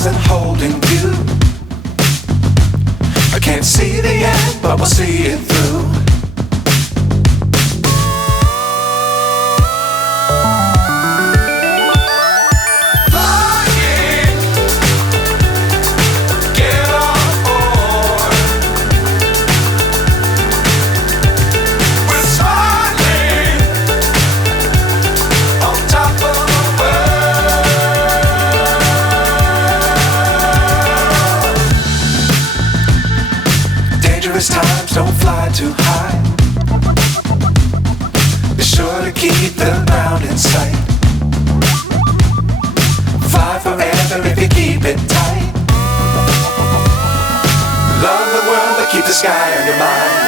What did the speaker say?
stars and holding you. I can't see the end, but we'll see it through. Times don't fly too high. Be sure to keep the ground in sight. Fly forever if you keep it tight. Love the world but keep the sky on your mind.